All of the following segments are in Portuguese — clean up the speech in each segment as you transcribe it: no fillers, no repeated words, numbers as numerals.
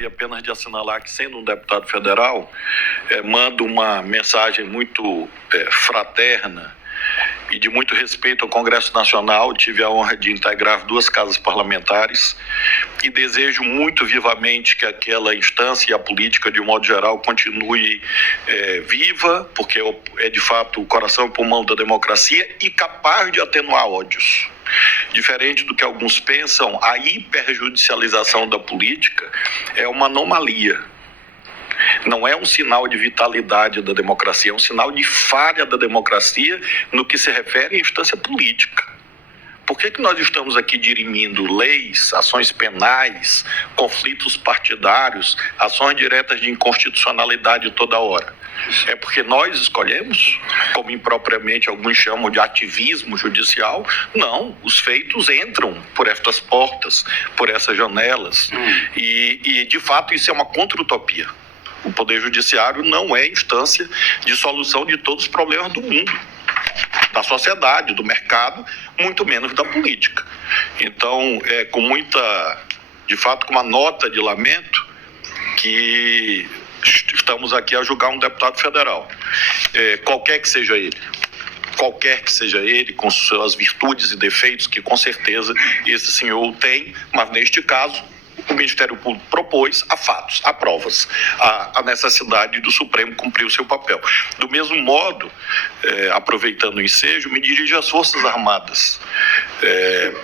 gostaria apenas de assinalar que, sendo um deputado federal, mando uma mensagem muito fraterna e de muito respeito ao Congresso Nacional. Tive a honra de integrar 2 casas parlamentares e desejo muito vivamente que aquela instância e a política, de um modo geral, continue viva, porque é de fato o coração e pulmão da democracia e capaz de atenuar ódios. Diferente do que alguns pensam, a hiperjudicialização da política é uma anomalia. Não é um sinal de vitalidade da democracia, é um sinal de falha da democracia no que se refere à instância política. Por que nós estamos aqui dirimindo leis, ações penais, conflitos partidários, ações diretas de inconstitucionalidade toda hora? É porque nós escolhemos, como impropriamente alguns chamam de ativismo judicial? Não, os feitos entram por estas portas, por essas janelas. E de fato, isso é uma contra-utopia. O Poder Judiciário não é instância de solução de todos os problemas do mundo, da sociedade, do mercado, muito menos da política. Então, de fato, com uma nota de lamento, que estamos aqui a julgar um deputado federal, qualquer que seja ele, com suas virtudes e defeitos, que com certeza esse senhor tem, mas neste caso o Ministério Público propôs a fatos, a provas, a necessidade do Supremo cumprir o seu papel. Do mesmo modo, aproveitando o ensejo, me dirijo às Forças Armadas,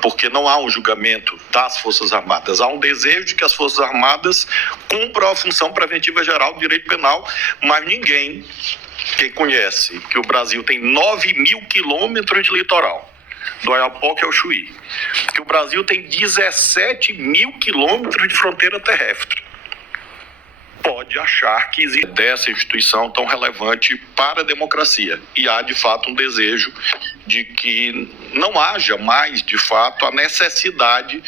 porque não há um julgamento das Forças Armadas, há um desejo de que as Forças Armadas cumpram a função preventiva geral do direito penal, mas quem conhece que o Brasil tem 9.000 quilômetros de litoral, do Oiapoque ao Chuí, que o Brasil tem 17.000 quilômetros de fronteira terrestre, pode achar que existe dessa instituição tão relevante para a democracia. E há, de fato, um desejo de que não haja mais, de fato, a necessidade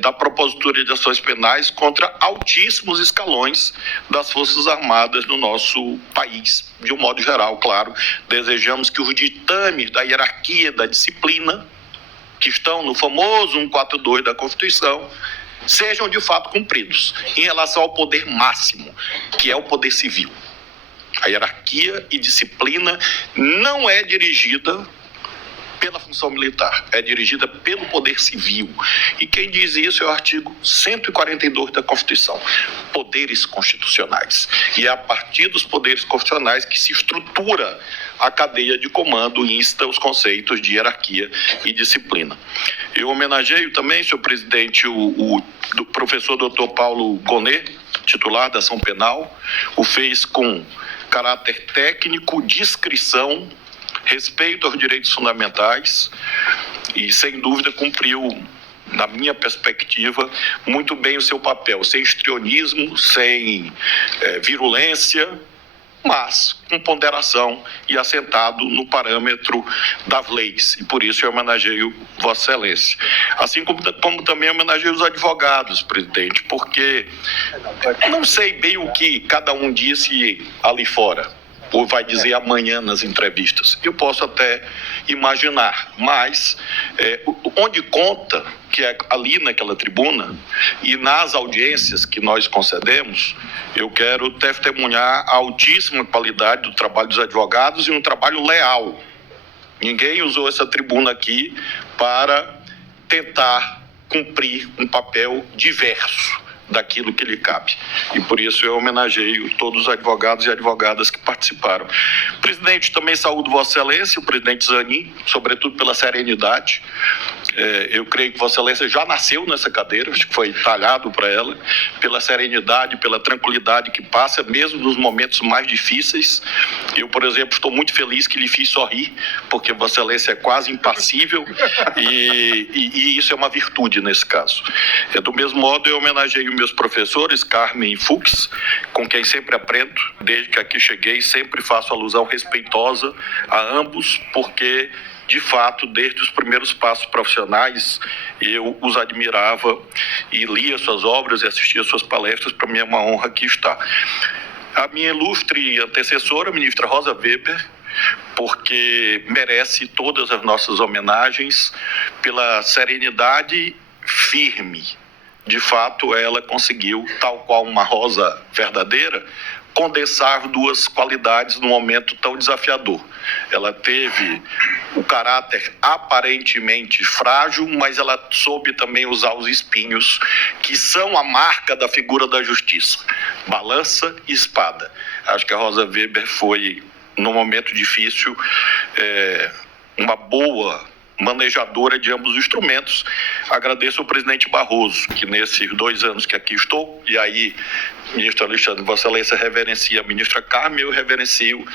da propositura de ações penais contra altíssimos escalões das Forças Armadas no nosso país. De um modo geral, claro, desejamos que os ditames da hierarquia, da disciplina, que estão no famoso 142 da Constituição, sejam de fato cumpridos em relação ao poder máximo, que é o poder civil. A hierarquia e disciplina não é dirigida pela função militar, é dirigida pelo poder civil. E quem diz isso é o artigo 142 da Constituição, poderes constitucionais. E é a partir dos poderes constitucionais que se estrutura a cadeia de comando e insta os conceitos de hierarquia e disciplina. Eu homenageio também, senhor presidente, o professor Dr. Paulo Gonet, titular da ação penal, o fez com caráter técnico, discrição, respeito aos direitos fundamentais e, sem dúvida, cumpriu, na minha perspectiva, muito bem o seu papel, sem histrionismo, sem virulência, mas com ponderação e assentado no parâmetro das leis. E por isso eu homenageio Vossa Excelência. Assim como também homenageio os advogados, presidente, porque não sei bem o que cada um disse ali fora, ou vai dizer amanhã nas entrevistas. Eu posso até imaginar, mas onde conta que é ali naquela tribuna e nas audiências que nós concedemos, eu quero testemunhar a altíssima qualidade do trabalho dos advogados e um trabalho leal. Ninguém usou essa tribuna aqui para tentar cumprir um papel diverso daquilo que lhe cabe. E por isso eu homenageio todos os advogados e advogadas que participaram. Presidente, também saúdo Vossa Excelência, o presidente Zanin, sobretudo pela serenidade. Eu creio que Vossa Excelência já nasceu nessa cadeira, acho que foi talhado para ela, pela serenidade, pela tranquilidade que passa, mesmo nos momentos mais difíceis. Eu, por exemplo, estou muito feliz que lhe fiz sorrir, porque Vossa Excelência é quase impassível e isso é uma virtude nesse caso. Do mesmo modo, eu homenageio meus professores, Carmen e Fux, com quem sempre aprendo, desde que aqui cheguei, sempre faço alusão respeitosa a ambos, porque, de fato, desde os primeiros passos profissionais, eu os admirava e lia suas obras e assistia suas palestras. Para mim é uma honra aqui estar. A minha ilustre antecessora, a ministra Rosa Weber, porque merece todas as nossas homenagens pela serenidade firme de fato, ela conseguiu, tal qual uma rosa verdadeira, condensar duas qualidades num momento tão desafiador. Ela teve o caráter aparentemente frágil, mas ela soube também usar os espinhos, que são a marca da figura da justiça: balança e espada. Acho que a Rosa Weber foi, num momento difícil, uma boa manejadora de ambos os instrumentos. Agradeço ao presidente Barroso, que nesses 2 anos que aqui estou, e aí, ministro Alexandre, Vossa Excelência reverencia a ministra Carmen, eu reverencio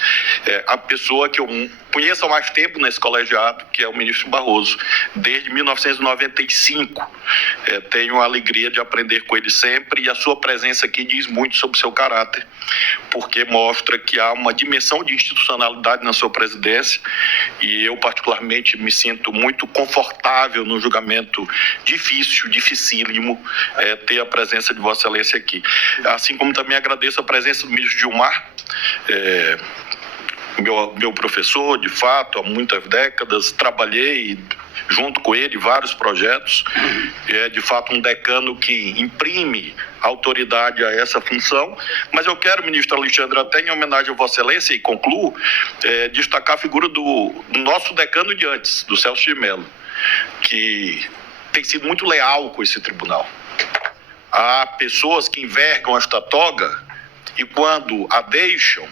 a pessoa que eu conheço há mais tempo nesse colegiado, que é o ministro Barroso, desde 1995. Tenho a alegria de aprender com ele sempre, e a sua presença aqui diz muito sobre o seu caráter, porque mostra que há uma dimensão de institucionalidade na sua presidência, e eu particularmente me sinto muito confortável no julgamento difícil, dificílimo, ter a presença de Vossa Excelência aqui. Assim como também agradeço a presença do ministro Gilmar, meu professor, de fato, há muitas décadas, trabalhei junto com ele vários projetos, é de fato um decano que imprime autoridade a essa função, mas eu quero, ministro Alexandre, até em homenagem a Vossa Excelência, e concluo, destacar a figura do nosso decano de antes, do Celso de Mello, que tem sido muito leal com esse tribunal. Há pessoas que envergam esta toga e, quando a deixam,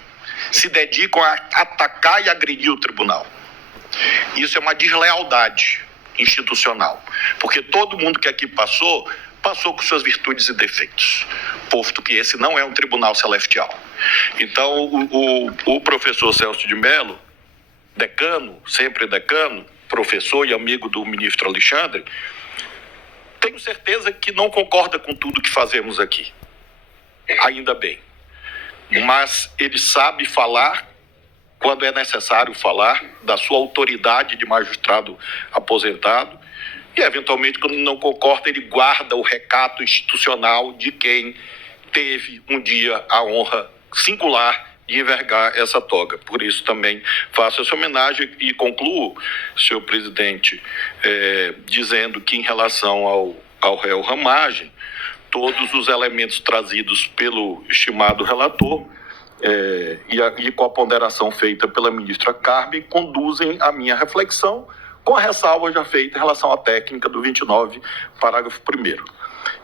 se dedicam a atacar e agredir o tribunal. Isso é uma deslealdade institucional, porque todo mundo que aqui passou com suas virtudes e defeitos, posto que esse não é um tribunal celestial. Então, o professor Celso de Mello, decano, sempre decano, professor e amigo do ministro Alexandre, tenho certeza que não concorda com tudo que fazemos aqui, ainda bem, mas ele sabe falar quando é necessário falar, da sua autoridade de magistrado aposentado, e eventualmente, quando não concorda, ele guarda o recato institucional de quem teve um dia a honra singular de envergar essa toga. Por isso também faço essa homenagem e concluo, senhor presidente, dizendo que, em relação ao réu Ramagem, todos os elementos trazidos pelo estimado relator e com a ponderação feita pela ministra Carmen conduzem a minha reflexão, com a ressalva já feita em relação à técnica do 29, parágrafo 1º.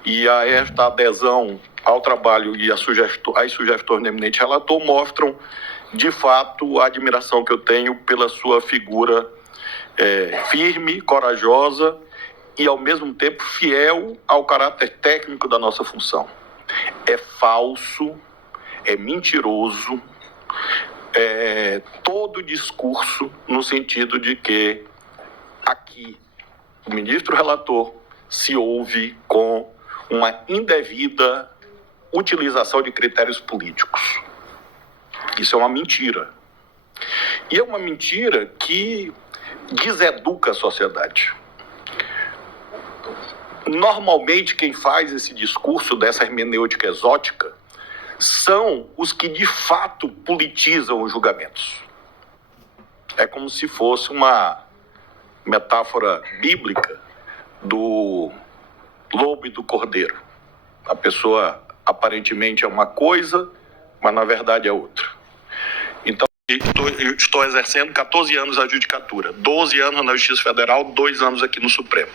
E a esta adesão ao trabalho e às sugestões do eminente relator mostram, de fato, a admiração que eu tenho pela sua figura firme, corajosa e, ao mesmo tempo, fiel ao caráter técnico da nossa função. É falso, é mentiroso, todo discurso no sentido de que aqui o ministro relator se ouve com uma indevida utilização de critérios políticos. Isso é uma mentira. E é uma mentira que deseduca a sociedade. Normalmente, quem faz esse discurso dessa hermenêutica exótica são os que, de fato, politizam os julgamentos. É como se fosse uma metáfora bíblica do lobo e do cordeiro. A pessoa aparentemente é uma coisa, mas na verdade é outra. Então, estou exercendo 14 anos a judicatura, 12 anos na Justiça Federal, 2 anos aqui no Supremo.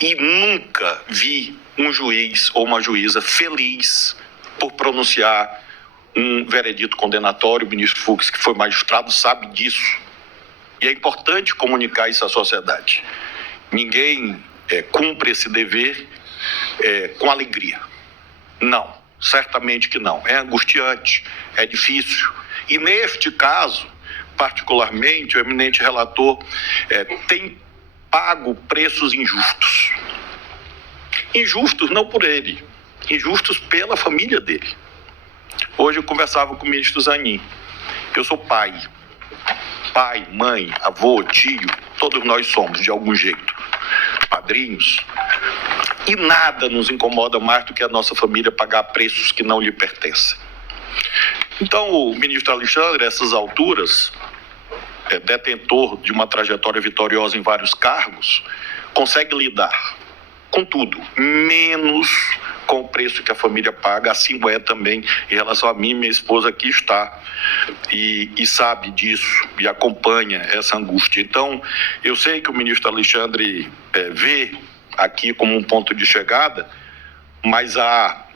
E nunca vi um juiz ou uma juíza feliz por pronunciar um veredito condenatório. O ministro Fux, que foi magistrado, sabe disso. E é importante comunicar isso à sociedade. Ninguém cumpre esse dever com alegria. Não, certamente que não. É angustiante, é difícil. E neste caso, particularmente, o eminente relator tem pago preços injustos. Injustos não por ele, injustos pela família dele. Hoje eu conversava com o ministro Zanin. Eu sou pai, mãe, avô, tio, todos nós somos de algum jeito, padrinhos. E nada nos incomoda mais do que a nossa família pagar preços que não lhe pertencem. Então o ministro Alexandre, a essas alturas, detentor de uma trajetória vitoriosa em vários cargos, consegue lidar com tudo, menos com o preço que a família paga. Assim é também em relação a mim. Minha esposa aqui está e sabe disso e acompanha essa angústia. Então, eu sei que o ministro Alexandre vê aqui como um ponto de chegada, mas há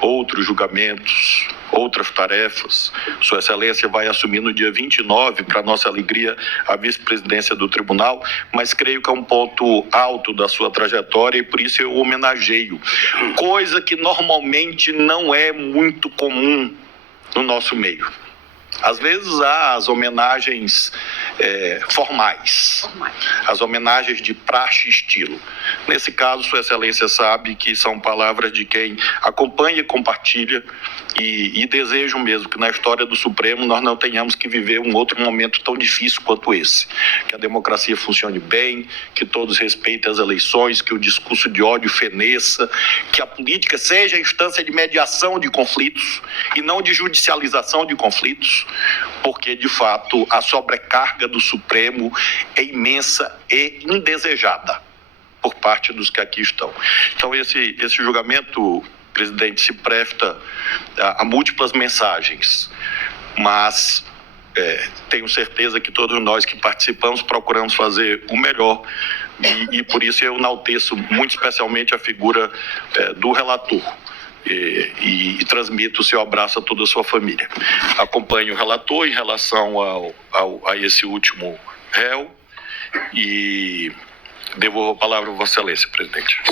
outros julgamentos, outras tarefas. Sua Excelência vai assumir no dia 29, para nossa alegria, a vice-presidência do tribunal, mas creio que é um ponto alto da sua trajetória e por isso eu homenageio. Coisa que normalmente não é muito comum no nosso meio. Às vezes há as homenagens formais, as homenagens de praxe e estilo. Nesse caso, Sua Excelência sabe que são palavras de quem acompanha e compartilha e desejo mesmo que na história do Supremo nós não tenhamos que viver um outro momento tão difícil quanto esse. Que a democracia funcione bem, que todos respeitem as eleições, que o discurso de ódio feneça, que a política seja a instância de mediação de conflitos e não de judicialização de conflitos, porque, de fato, a sobrecarga do Supremo é imensa e indesejada por parte dos que aqui estão. Então, esse julgamento, presidente, se presta a múltiplas mensagens, mas tenho certeza que todos nós que participamos procuramos fazer o melhor e por isso eu enalteço muito especialmente a figura do relator. E transmito o seu abraço a toda a sua família. Acompanho o relator em relação a esse último réu e devolvo a palavra a Vossa Excelência, presidente.